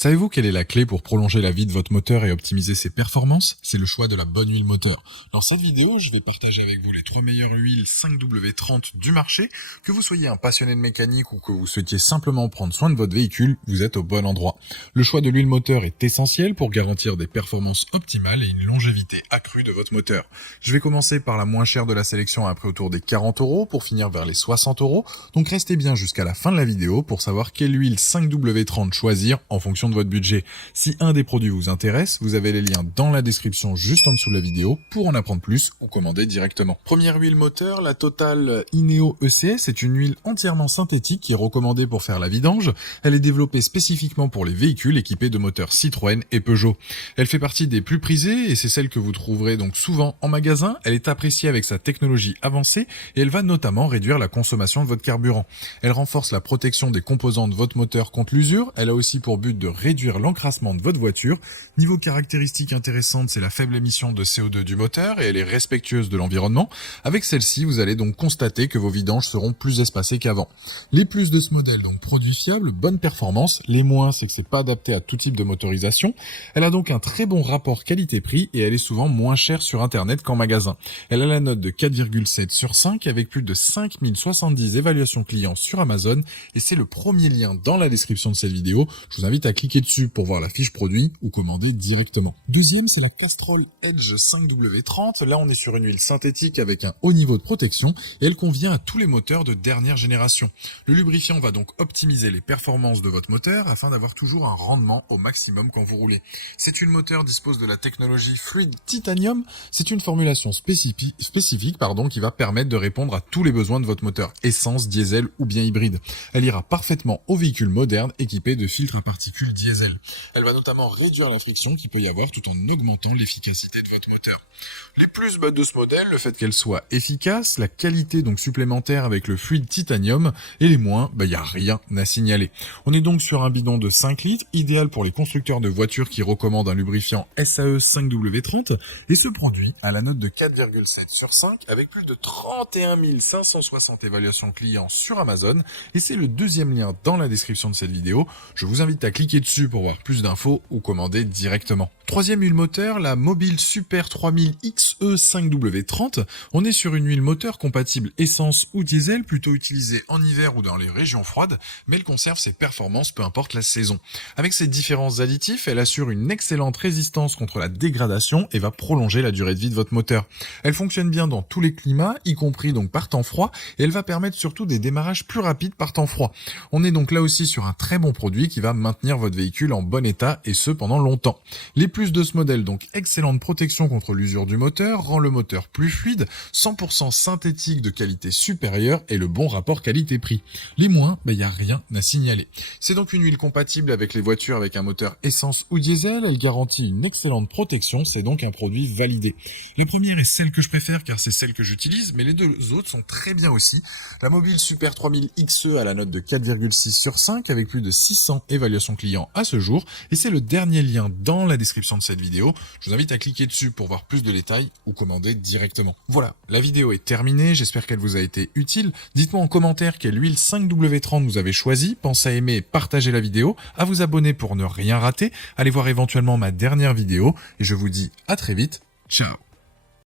Savez-vous quelle est la clé pour prolonger la vie de votre moteur et optimiser ses performances? C'est le choix de la bonne huile moteur. Dans cette vidéo, je vais partager avec vous les 3 meilleures huiles 5W30 du marché. Que vous soyez un passionné de mécanique ou que vous souhaitiez simplement prendre soin de votre véhicule, vous êtes au bon endroit. Le choix de l'huile moteur est essentiel pour garantir des performances optimales et une longévité accrue de votre moteur. Je vais commencer par la moins chère de la sélection à un prix autour des 40 € pour finir vers les 60 €. Donc restez bien jusqu'à la fin de la vidéo pour savoir quelle huile 5W30 choisir en fonction de votre budget. Si un des produits vous intéresse, vous avez les liens dans la description juste en dessous de la vidéo pour en apprendre plus ou commander directement. Première huile moteur, la Total Ineo ECS est une huile entièrement synthétique qui est recommandée pour faire la vidange. Elle est développée spécifiquement pour les véhicules équipés de moteurs Citroën et Peugeot. Elle fait partie des plus prisées et c'est celle que vous trouverez donc souvent en magasin. Elle est appréciée avec sa technologie avancée et elle va notamment réduire la consommation de votre carburant. Elle renforce la protection des composants de votre moteur contre l'usure. Elle a aussi pour but de réduire l'encrassement de votre voiture. Niveau caractéristiques intéressantes, c'est la faible émission de CO2 du moteur et elle est respectueuse de l'environnement. Avec celle-ci, vous allez donc constater que vos vidanges seront plus espacées qu'avant. Les plus de ce modèle, donc produit fiable, bonne performance. Les moins, c'est que c'est pas adapté à tout type de motorisation. Elle a donc un très bon rapport qualité-prix et elle est souvent moins chère sur internet qu'en magasin. Elle a la note de 4,7 sur 5 avec plus de 5070 évaluations clients sur Amazon et c'est le premier lien dans la description de cette vidéo. Je vous invite à cliquer dessus pour voir la fiche produit ou commander directement. Deuxième, c'est la Castrol Edge 5W30. Là, on est sur une huile synthétique avec un haut niveau de protection et elle convient à tous les moteurs de dernière génération. Le lubrifiant va donc optimiser les performances de votre moteur afin d'avoir toujours un rendement au maximum quand vous roulez. Cette huile moteur dispose de la technologie Fluid Titanium. C'est une formulation spécifique qui va permettre de répondre à tous les besoins de votre moteur, essence, diesel ou bien hybride. Elle ira parfaitement aux véhicules modernes équipés de filtres à particules diesel. Elle va notamment réduire la friction qu'il peut y avoir tout en augmentant l'efficacité de votre moteur. Les plus de ce modèle, le fait qu'elle soit efficace, la qualité donc supplémentaire avec le fluide titanium, et les moins, y a rien à signaler. On est donc sur un bidon de 5 litres, idéal pour les constructeurs de voitures qui recommandent un lubrifiant SAE 5W30, et ce produit a la note de 4,7 sur 5 avec plus de 31 560 évaluations clients sur Amazon, et c'est le deuxième lien dans la description de cette vidéo. Je vous invite à cliquer dessus pour voir plus d'infos ou commander directement. Troisième huile moteur, la Mobile Super 3000 XE5W30. On est sur une huile moteur compatible essence ou diesel, plutôt utilisée en hiver ou dans les régions froides, mais elle conserve ses performances peu importe la saison. Avec ses différents additifs, elle assure une excellente résistance contre la dégradation et va prolonger la durée de vie de votre moteur. Elle fonctionne bien dans tous les climats, y compris donc par temps froid, et elle va permettre surtout des démarrages plus rapides par temps froid. On est donc là aussi sur un très bon produit qui va maintenir votre véhicule en bon état et ce pendant longtemps. Les plus de ce modèle, donc excellente protection contre l'usure du moteur, rend le moteur plus fluide, 100% synthétique de qualité supérieure et le bon rapport qualité-prix. Les moins, y a rien à signaler. C'est donc une huile compatible avec les voitures avec un moteur essence ou diesel, elle garantit une excellente protection, c'est donc un produit validé. La première est celle que je préfère car c'est celle que j'utilise, mais les deux autres sont très bien aussi. La Mobile Super 3000 XE a la note de 4,6 sur 5 avec plus de 600 évaluations clients à ce jour, et c'est le dernier lien dans la description de cette vidéo. Je vous invite à cliquer dessus pour voir plus de détails ou commander directement. Voilà, la vidéo est terminée, j'espère qu'elle vous a été utile. Dites-moi en commentaire quelle huile 5W30 vous avez choisi. Pensez à aimer et partager la vidéo, à vous abonner pour ne rien rater. Allez voir éventuellement ma dernière vidéo et je vous dis à très vite. Ciao.